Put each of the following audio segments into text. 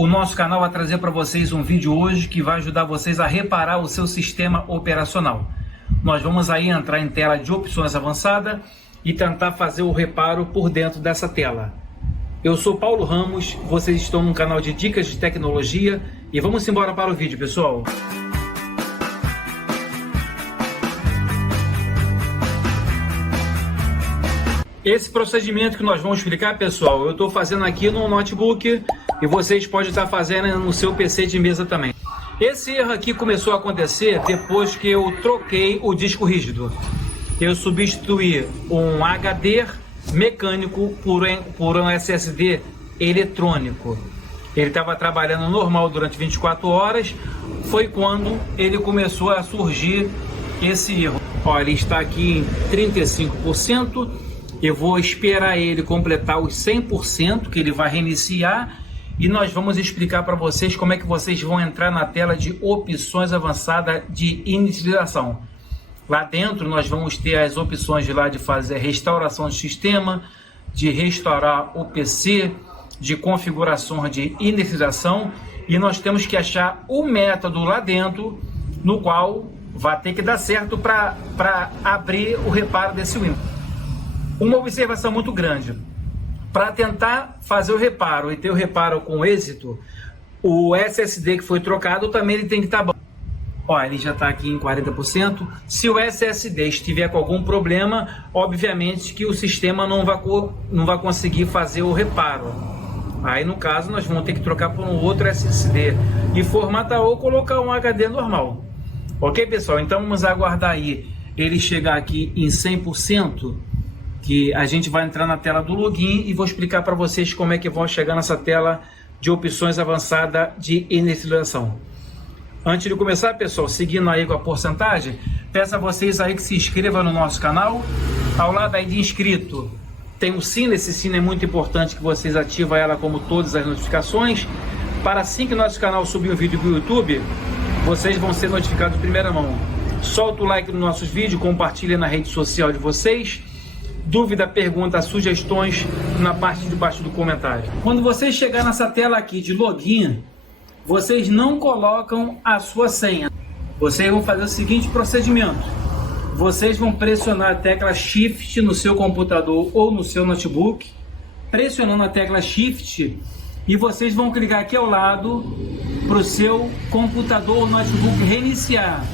O nosso canal vai trazer para vocês um vídeo hoje que vai ajudar vocês a reparar o seu sistema operacional. Nós vamos aí entrar em tela de opções avançada e tentar fazer o reparo por dentro dessa tela. Eu sou Paulo Ramos, vocês estão no canal de dicas de tecnologia e vamos embora para o vídeo, pessoal. Esse procedimento que nós vamos explicar, pessoal, eu estou fazendo aqui no notebook e vocês podem estar fazendo no seu PC de mesa também. Esse erro aqui começou a acontecer depois que eu troquei o disco rígido. Eu substituí um HD mecânico por um SSD eletrônico. Ele estava trabalhando normal durante 24 horas, foi quando ele começou a surgir esse erro. Olha, ele está aqui em 35%. Eu vou esperar ele completar os 100%, que ele vai reiniciar, e nós vamos explicar para vocês como é que vocês vão entrar na tela de opções avançada de inicialização. Lá dentro nós vamos ter as opções de lá de fazer restauração de sistema, de restaurar o PC, de configurações de inicialização, e nós temos que achar o método lá dentro no qual vai ter que dar certo para abrir o reparo desse Windows. Uma observação muito grande: para tentar fazer o reparo e ter o reparo com êxito, o SSD que foi trocado também ele tem que estar bom. Ó, ele já está aqui em 40%. Se o SSD estiver com algum problema, obviamente que o sistema não vai conseguir fazer o reparo. Aí no caso nós vamos ter que trocar por um outro SSD e formatar ou colocar um HD normal. Ok, pessoal? Então vamos aguardar aí ele chegar aqui em 100%. Que a gente vai entrar na tela do login e vou explicar para vocês como é que vão chegar nessa tela de opções avançada de inicialização. Antes de começar, pessoal, seguindo aí com a porcentagem, peço a vocês aí que se inscrevam no nosso canal. Ao lado aí de inscrito tem o sino, esse sino é muito importante que vocês ativem ela como todas as notificações, para assim que nosso canal subir um vídeo para o YouTube, vocês vão ser notificados de primeira mão. Solta o like nos nossos vídeos, compartilha na rede social de vocês. Dúvida, pergunta, sugestões na parte de baixo do comentário. Quando vocês chegar nessa tela aqui de login, vocês não colocam a sua senha. Vocês vão fazer o seguinte procedimento: vocês vão pressionar a tecla Shift no seu computador ou no seu notebook, pressionando a tecla Shift, e vocês vão clicar aqui ao lado para o seu computador ou notebook reiniciar.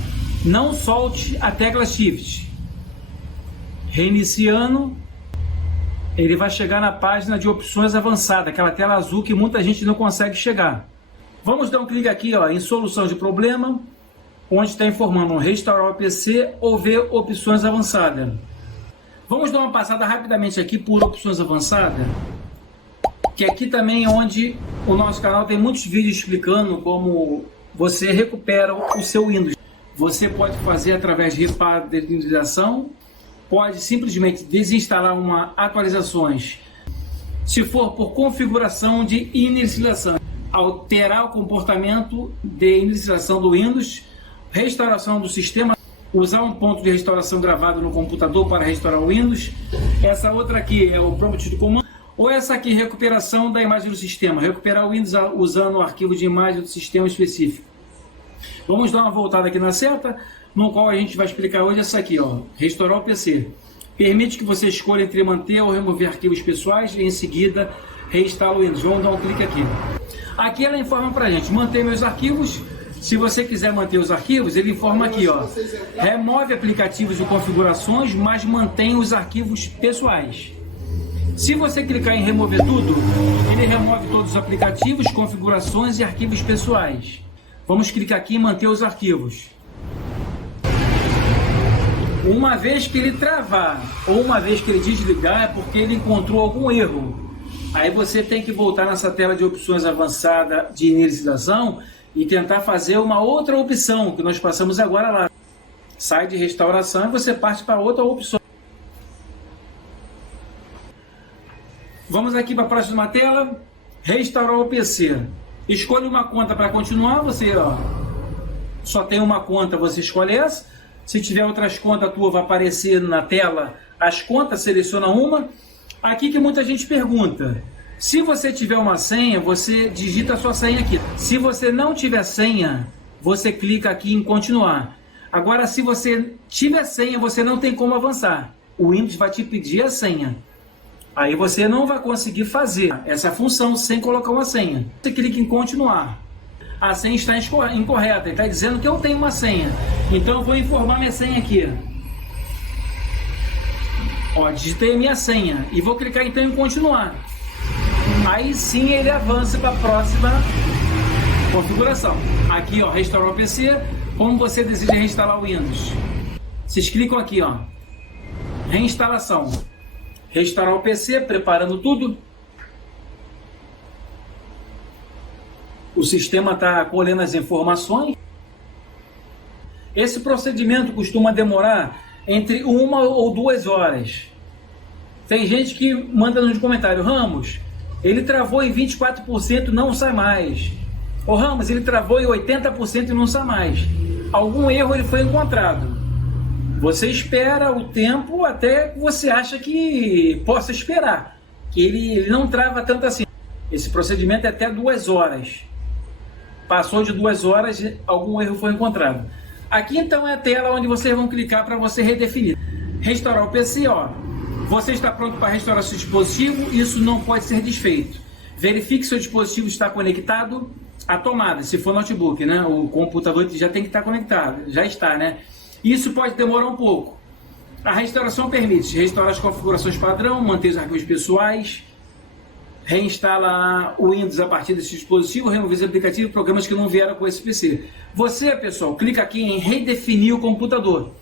Não solte a tecla Shift. Reiniciando, ele vai chegar na página de opções avançadas, aquela tela azul que muita gente não consegue chegar. Vamos dar um clique aqui, ó, em solução de problema, onde está informando restaurar o PC ou ver opções avançadas. Vamos dar uma passada rapidamente aqui por opções avançadas, que aqui também é onde o nosso canal tem muitos vídeos explicando como você recupera o seu Windows. Você pode fazer através de reparo de inicialização, pode simplesmente desinstalar uma atualizações. Se for por configuração de inicialização, alterar o comportamento de inicialização do Windows, restauração do sistema, usar um ponto de restauração gravado no computador para restaurar o Windows. Essa outra aqui é o prompt de comando, ou essa aqui, recuperação da imagem do sistema, recuperar o Windows usando o arquivo de imagem do sistema específico. Vamos dar uma voltada aqui na seta, no qual a gente vai explicar hoje essa aqui, ó, restaurar o PC. Permite que você escolha entre manter ou remover arquivos pessoais e em seguida reinstala o Windows. Vamos dar um clique aqui. Aqui ela informa pra gente, manter meus arquivos. Se você quiser manter os arquivos, ele informa aqui, ó, remove aplicativos e configurações, mas mantém os arquivos pessoais. Se você clicar em remover tudo, ele remove todos os aplicativos, configurações e arquivos pessoais. Vamos clicar aqui em manter os arquivos. Uma vez que ele travar ou uma vez que ele desligar é porque ele encontrou algum erro. Aí você tem que voltar nessa tela de opções avançada de inicialização e tentar fazer uma outra opção que nós passamos agora lá. Sai de restauração e você parte para outra opção. Vamos aqui para a próxima tela, restaurar o PC. Escolha uma conta para continuar, você só tem uma conta, você escolhe essa. Se tiver outras contas, a tua vai aparecer na tela as contas, seleciona uma. Aqui que muita gente pergunta, Se você tiver uma senha, você digita a sua senha aqui. Se você não tiver senha, você clica aqui em continuar. Agora, se você tiver senha, você não tem como avançar. O Windows vai te pedir a senha. Aí você não vai conseguir fazer essa função sem colocar uma senha. Você clica em continuar. A senha está incorreta. Ele está dizendo que eu tenho uma senha. Então eu vou informar minha senha aqui. Ó, digitei a minha senha. E vou clicar então em continuar. Aí sim ele avança para a próxima configuração. Aqui, ó, restaurar o PC. Como você deseja reinstalar o Windows? Vocês clicam aqui, ó. Reinstalação. Restaurar o PC, preparando tudo. O sistema está colhendo as informações. Esse procedimento costuma demorar entre 1 ou 2 horas. Tem gente que manda nos comentários: Ramos, ele travou em 24%, não sai mais. Ô Ramos, ele travou em 80% e não sai mais. Algum erro ele foi encontrado. Você espera o tempo até que você acha que possa esperar, que ele não trava tanto assim. Esse procedimento é até 2 horas. Passou de 2 horas, algum erro foi encontrado. Aqui então é a tela onde vocês vão clicar para você redefinir. Restaurar o PC, ó. Você está pronto para restaurar seu dispositivo, isso não pode ser desfeito. Verifique se seu dispositivo está conectado à tomada, se for notebook, né? O computador já tem que estar conectado, já está, né? Isso pode demorar um pouco. A restauração permite restaurar as configurações padrão, manter os arquivos pessoais, reinstala o Windows a partir desse dispositivo, remover os aplicativos e programas que não vieram com esse PC. Você, pessoal, clica aqui em redefinir o computador,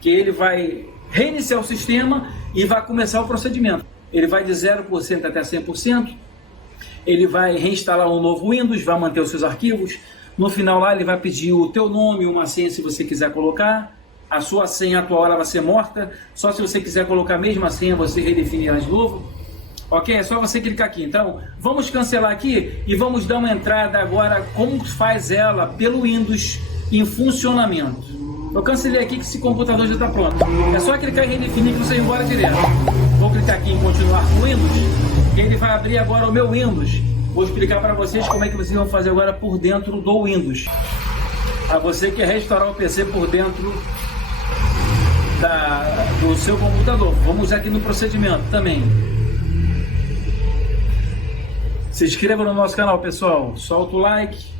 que ele vai reiniciar o sistema e vai começar o procedimento. Ele vai de 0% até 100%, ele vai reinstalar um novo Windows, vai manter os seus arquivos. No final lá ele vai pedir o teu nome, uma senha se você quiser colocar. A sua senha atual ela vai ser morta, só se você quiser colocar a mesma senha você redefine ela de novo. Ok? É só você clicar aqui. Então, vamos cancelar aqui e vamos dar uma entrada agora como faz ela pelo Windows em funcionamento. Eu cancelei aqui que esse computador já está pronto. É só clicar em redefinir que você vai embora direto. Vou clicar aqui em continuar com o Windows, que ele vai abrir agora o meu Windows. Vou explicar para vocês como é que vocês vão fazer agora por dentro do Windows. A você que quer restaurar o PC por dentro do seu computador. Vamos aqui no procedimento também. Se inscreva no nosso canal, pessoal. Solta o like.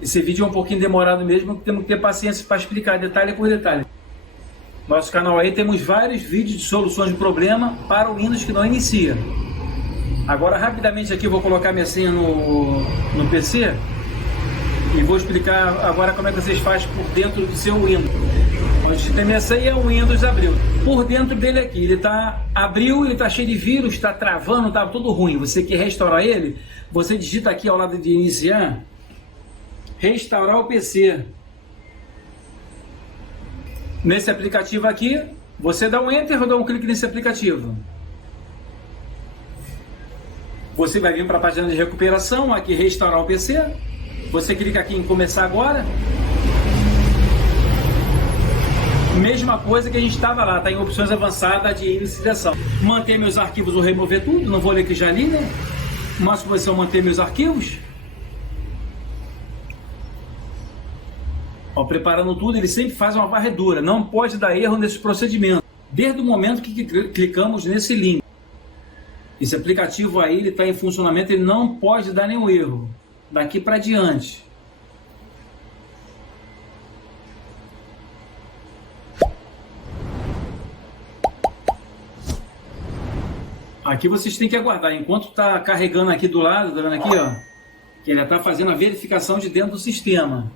Esse vídeo é um pouquinho demorado mesmo, temos que ter paciência para explicar detalhe por detalhe. Nosso canal aí temos vários vídeos de soluções de problema para o Windows que não inicia. Agora rapidamente aqui eu vou colocar minha senha no PC e vou explicar agora como é que vocês fazem por dentro do seu Windows. Onde tem minha senha, o Windows abriu. Por dentro dele aqui, ele abriu, ele está cheio de vírus, está travando, está tudo ruim. Você quer restaurar ele? Você digita aqui ao lado de iniciar, restaurar o PC. Nesse aplicativo aqui, você dá um Enter ou dá um clique nesse aplicativo. Você vai vir para a página de recuperação, aqui restaurar o PC. Você clica aqui em começar agora. Mesma coisa que a gente estava lá, está em opções avançadas de iniciação. Manter meus arquivos ou remover tudo, não vou ler que já li, né? Máxima posição, manter meus arquivos. Ó, preparando tudo, ele sempre faz uma varredura, não pode dar erro nesse procedimento, desde o momento que clicamos nesse link. Esse aplicativo aí, ele está em funcionamento, ele não pode dar nenhum erro, daqui para diante. Aqui vocês têm que aguardar, enquanto está carregando aqui do lado, tá vendo aqui, ó, que ele está fazendo a verificação de dentro do sistema.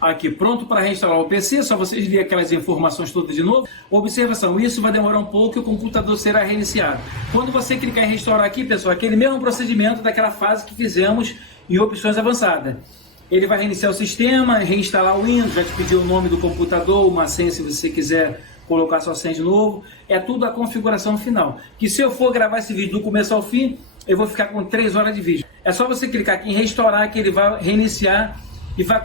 Aqui, pronto para reinstalar o PC, só vocês lerem aquelas informações todas de novo. Observação, isso vai demorar um pouco e o computador será reiniciado. Quando você clicar em restaurar aqui, pessoal, aquele mesmo procedimento daquela fase que fizemos em opções avançadas. Ele vai reiniciar o sistema, reinstalar o Windows, vai te pedir o nome do computador, uma senha se você quiser colocar sua senha de novo. É tudo a configuração final. Que se eu for gravar esse vídeo do começo ao fim, eu vou ficar com 3 horas de vídeo. É só você clicar aqui em restaurar que ele vai reiniciar e vai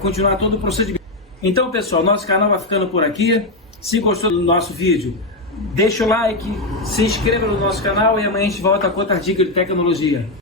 continuar todo o procedimento. Então, pessoal, nosso canal vai ficando por aqui. Se gostou do nosso vídeo, deixa o like, se inscreva no nosso canal e amanhã a gente volta com outra dica de tecnologia.